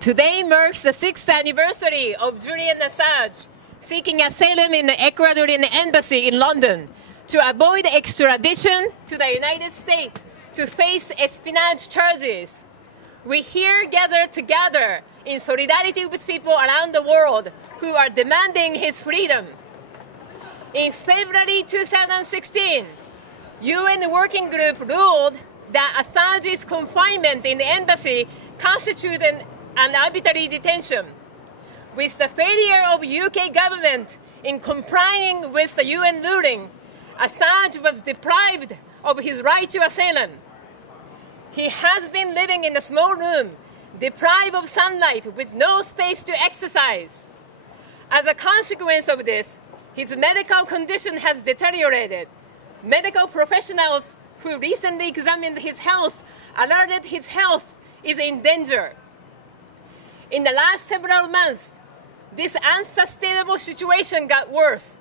Today marks the 6th anniversary of Julian Assange seeking asylum in the Ecuadorian embassy in London to avoid extradition to the United States to face espionage charges. We here gather together in solidarity with people around the world who are demanding his freedom. In February 2016, UN Working Group ruled that Assange's confinement in the embassy constituted an arbitrary detention. With the failure of UK government in complying with the UN ruling, Assange was deprived of his right to asylum. He has been living in a small room, deprived of sunlight with no space to exercise. As a consequence of this, his medical condition has deteriorated. Medical professionals who recently examined his health alerted his health is in danger. In the last several months, this unsustainable situation got worse.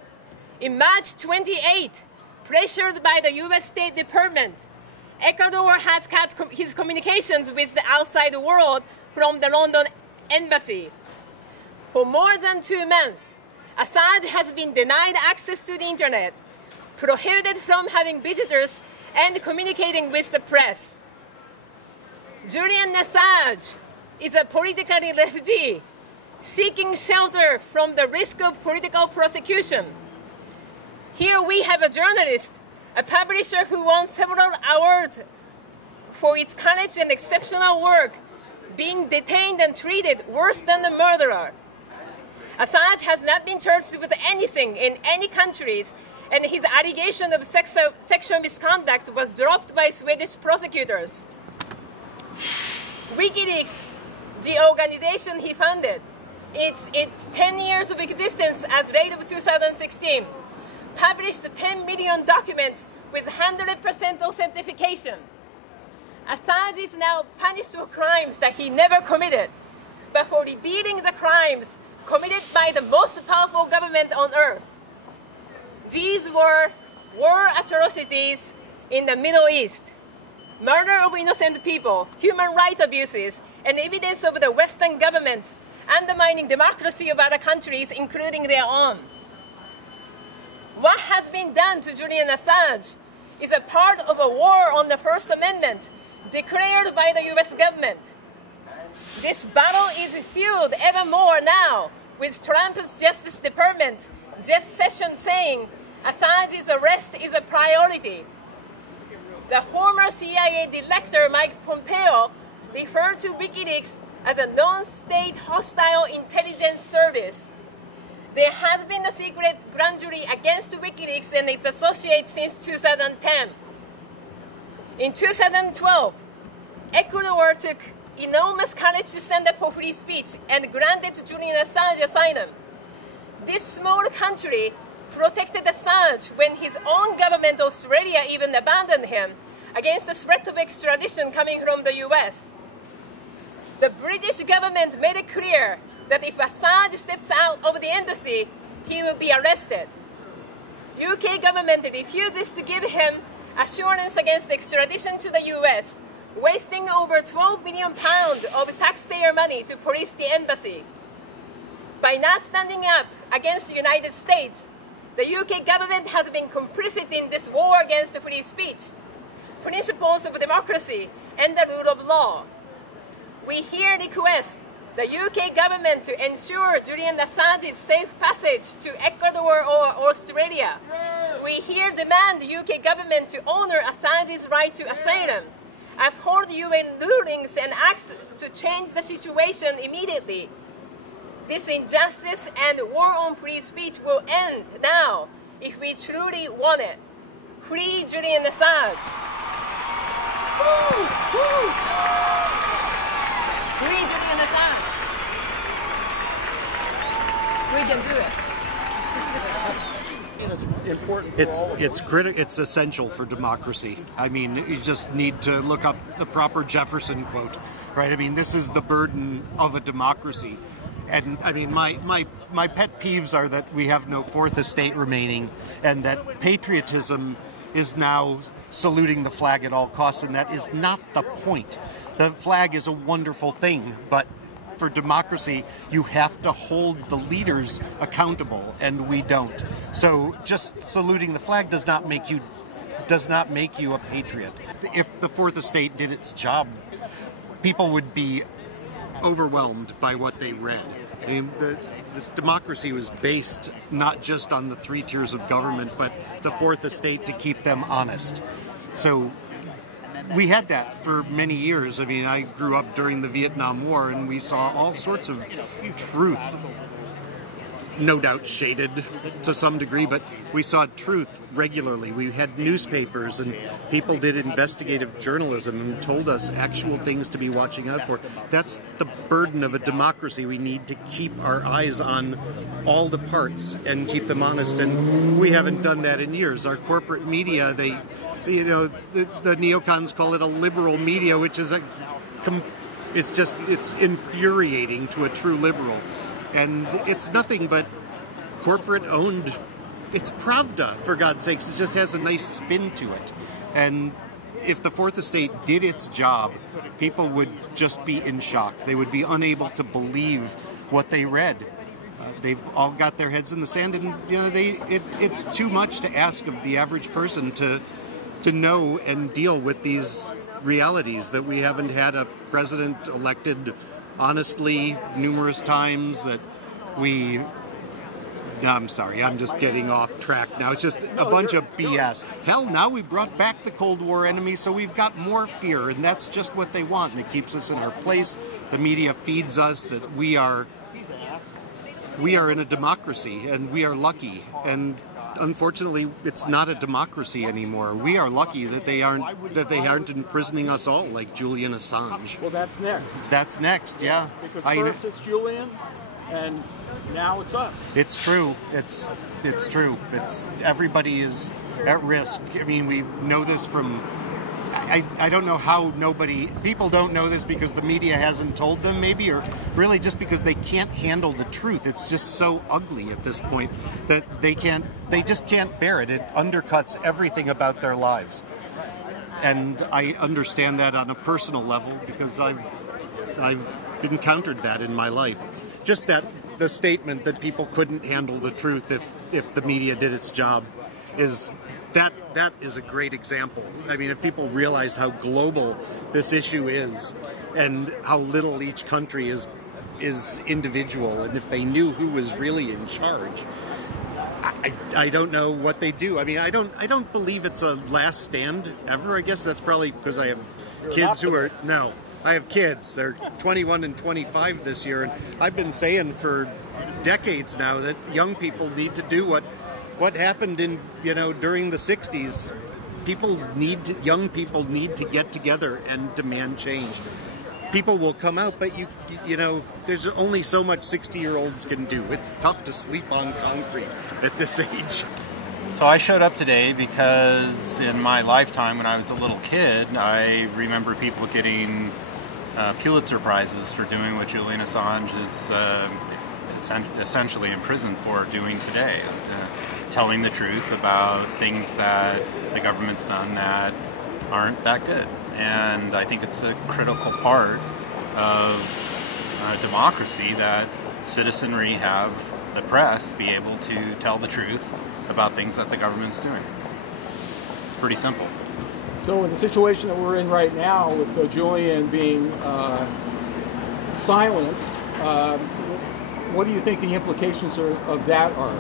In March 28, pressured by the US State Department, Ecuador has cut his communications with the outside world from the London embassy. For more than 2 months, Assange has been denied access to the internet, prohibited from having visitors and communicating with the press. Julian Assange is a political refugee seeking shelter from the risk of political prosecution. Here we have a journalist, a publisher who won several awards for its courage and exceptional work, being detained and treated worse than a murderer. Assange has not been charged with anything in any countries, and his allegation of sexual misconduct was dropped by Swedish prosecutors. WikiLeaks, the organization he founded, its 10 years of existence as late of 2016, published 10 million documents with 100% authentication. Assange is now punished for crimes that he never committed, but for revealing the crimes committed by the most powerful government on earth. These were war atrocities in the Middle East, murder of innocent people, human rights abuses, and evidence of the Western governments undermining democracy of other countries, including their own. What has been done to Julian Assange is a part of a war on the First Amendment declared by the US government. This battle is fueled ever more now with Trump's Justice Department Jeff Sessions saying Assange's arrest is a priority. The former CIA director Mike Pompeo referred to WikiLeaks as a non-state hostile intelligence service. There has been a secret grand jury against WikiLeaks and its associates since 2010. In 2012, Ecuador took enormous courage to stand up for free speech and granted Julian Assange asylum. This small country protected Assange when his own government, Australia, even abandoned him against the threat of extradition coming from the US. The British government made it clear that if Assange steps out of the embassy, he will be arrested. UK government refuses to give him assurance against extradition to the US, wasting over £12 million of taxpayer money to police the embassy. By not standing up against the United States, the UK government has been complicit in this war against free speech, principles of democracy, and the rule of law. We here request the UK government to ensure Julian Assange's safe passage to Ecuador or Australia. We here demand the UK government to honor Assange's right to asylum, uphold UN rulings, and act to change the situation immediately. This injustice and war on free speech will end now if we truly want it. Free Julian Assange. Woo! Woo! Free Julian Assange. We can do it. It's essential for democracy. I mean, you just need to look up the proper Jefferson quote, right? I mean, this is the burden of a democracy. And I mean, my pet peeves are that we have no fourth estate remaining, and that patriotism is now saluting the flag at all costs, and that is not the point. The flag is a wonderful thing, but for democracy, you have to hold the leaders accountable, and we don't. So just saluting the flag does not make you a patriot. If the Fourth Estate did its job, people would be overwhelmed by what they read. I mean, this democracy was based not just on the 3 tiers of government, but the Fourth Estate to keep them honest. So we had that for many years. I mean, I grew up during the Vietnam War, and we saw all sorts of truth, no doubt shaded to some degree, but we saw truth regularly. We had newspapers, and people did investigative journalism and told us actual things to be watching out for. That's the burden of a democracy. We need to keep our eyes on all the parts and keep them honest, and we haven't done that in years. Our corporate media, the neocons call it a liberal media, which is it's infuriating to a true liberal. And it's nothing but corporate-owned. It's Pravda, for God's sakes. It just has a nice spin to it. And if the Fourth Estate did its job, people would just be in shock. They would be unable to believe what they read. They've all got their heads in the sand, and it's too much to ask of the average person to know and deal with these realities, that we haven't had a president elected honestly numerous times, that I'm sorry, I'm just getting off track now. It's just a bunch of BS. Hell, now we brought back the Cold War enemy, so we've got more fear, and that's just what they want, and it keeps us in our place. The media feeds us that we are in a democracy, and we are lucky, and unfortunately, it's not a democracy anymore. We are lucky that they aren't imprisoning us all like Julian Assange. Well, that's next. That's next, yeah. Because first it's Julian, and now it's us. It's true. It's true. Everybody is at risk. I mean, we know this from. I don't know how people don't know this because the media hasn't told them, maybe, or really just because they can't handle the truth. It's just so ugly at this point that they just can't bear it. It undercuts everything about their lives. And I understand that on a personal level because I've encountered that in my life. Just that the statement that people couldn't handle the truth if the media did its job is that is a great example. I mean, if people realized how global this issue is and how little each country is individual, and if they knew who was really in charge, I don't know what they do. I mean, I don't believe it's a last stand ever. I guess that's probably because I have kids who are I have kids. They're 21 and 25 this year, and I've been saying for decades now that young people need to do what happened in during the 60s. Young people need to get together and demand change. People will come out, but there's only so much 60-year-olds can do. It's tough to sleep on concrete at this age. So I showed up today because in my lifetime, when I was a little kid, I remember people getting Pulitzer Prizes for doing what Julian Assange is essentially imprisoned for doing today. Telling the truth about things that the government's done that aren't that good. And I think it's a critical part of democracy that citizenry have the press be able to tell the truth about things that the government's doing. It's pretty simple. So in the situation that we're in right now with Julian being silenced, what do you think the implications of that are?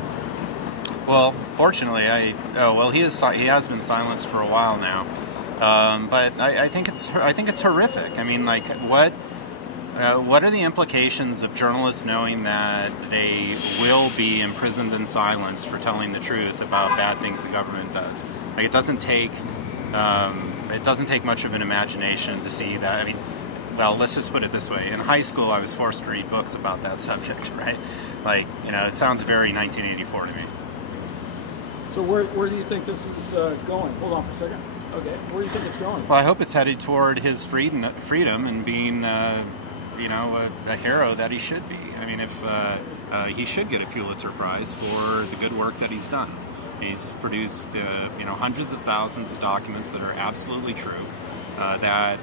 Well, fortunately, he has been silenced for a while now, but I think it's horrific. I mean, like, what are the implications of journalists knowing that they will be imprisoned and silenced for telling the truth about bad things the government does? Like, it doesn't take much of an imagination to see that. I mean, well, let's just put it this way: in high school, I was forced to read books about that subject, right? Like, it sounds very 1984 to me. So where do you think this is going? Hold on for a second. Okay, where do you think it's going? Well, I hope it's headed toward his freedom and being, a hero that he should be. I mean, if he should get a Pulitzer Prize for the good work that he's done. He's produced, hundreds of thousands of documents that are absolutely true, that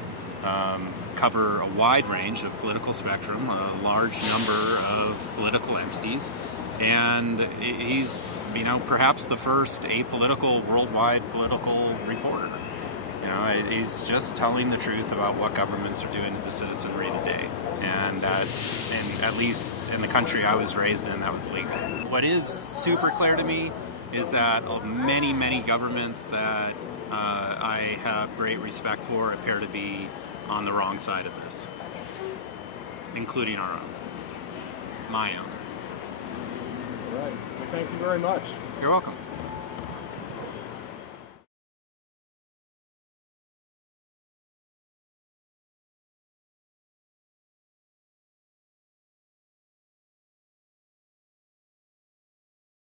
cover a wide range of political spectrum, a large number of political entities, and he's, you know, perhaps the first apolitical worldwide political reporter. You know, he's just telling the truth about what governments are doing to the citizenry today, and at least in the country I was raised in, that was legal. What is super clear to me is that many governments that I have great respect for appear to be on the wrong side of this, including our own, my own. All right. Well, thank you very much. You're welcome.